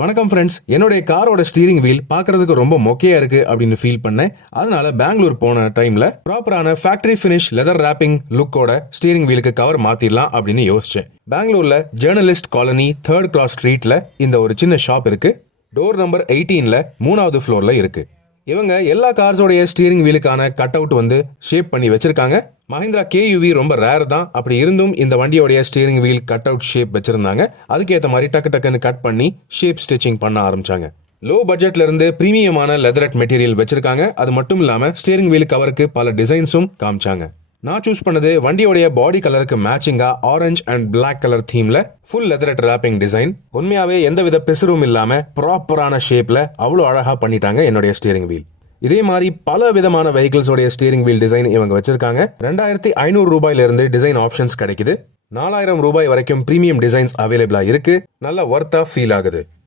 வணக்கம் ஃப்ரெண்ட்ஸ். என்னுடைய காரோட ஸ்டீரிங் வீல் பார்க்கறதுக்கு ரொம்ப மொக்கையா இருக்கு அப்படின்னு ஃபீல் பண்ணேன். அதனால பெங்களூர் போன டைம்ல ப்ராப்பரான ஃபேக்டரி ஃபினிஷ் லெதர் ராப்பிங் லுக்கோட ஸ்டீரிங் வீலுக்கு கவர் மாத்திடலாம் அப்படின்னு யோசிச்சேன். பெங்களூர்ல ஜேர்னலிஸ்ட் காலனி 3rd Cross ஸ்ட்ரீட்ல இந்த ஒரு சின்ன ஷாப் இருக்கு. டோர் நம்பர் 18ல 3வது ஃப்ளோர்ல இருக்கு. இவங்க எல்லா கார்ஸோடைய ஸ்டீரிங் வீலுக்கான கட் அவுட் ஷேப் பண்ணி வச்சிருக்காங்க. மஹிந்திரா KUV ரொம்ப ரேர் தான். அப்படி இருந்தும் இந்த வண்டியோடைய steering wheel cut out shape வச்சிருந்தாங்க. அதுக்கேற்ற மாதிரி டக்குன்னு கட் பண்ணி ஷேப் ஸ்டிச்சிங் பண்ண ஆரம்பிச்சாங்க. லோ பட்ஜெட்ல இருந்து பிரீமியமான லெதரட் மெட்டீரியல் வச்சிருக்காங்க. அது மட்டும் இல்லாம ஸ்டீரிங் வீல் கவருக்கு பல டிசைன்ஸும் காமிச்சாங்க. நான் சூஸ் பண்ணது வண்டியோடைய பாடி கலருக்கு மேட்சிங்கா ஆரஞ்சு அண்ட் பிளாக் கலர் தீம்ல ஃபுல் லெதரட் ராப்பிங் டிசைன். உண்மையாவே எந்தவித பிசுறும் இல்லாம ப்ராப்பரான ஷேப்ல அவ்வளோ அழகா பண்ணிட்டாங்க என்னுடைய ஸ்டீரிங் வீல். இதே மாதிரி பல விதமான வெஹிக்கிள்ஸோடைய ஸ்டீரிங் வீல் டிசைன் இவங்க வச்சிருக்காங்க. 2500 ரூபாயில இருந்து டிசைன் ஆப்ஷன்ஸ் கிடைக்குது. 4000 ரூபாய் வரைக்கும் பிரீமியம் டிசைன்ஸ் அவைலபிளா இருக்கு. நல்ல ஒர்த்தா ஃபீல் ஆகுது.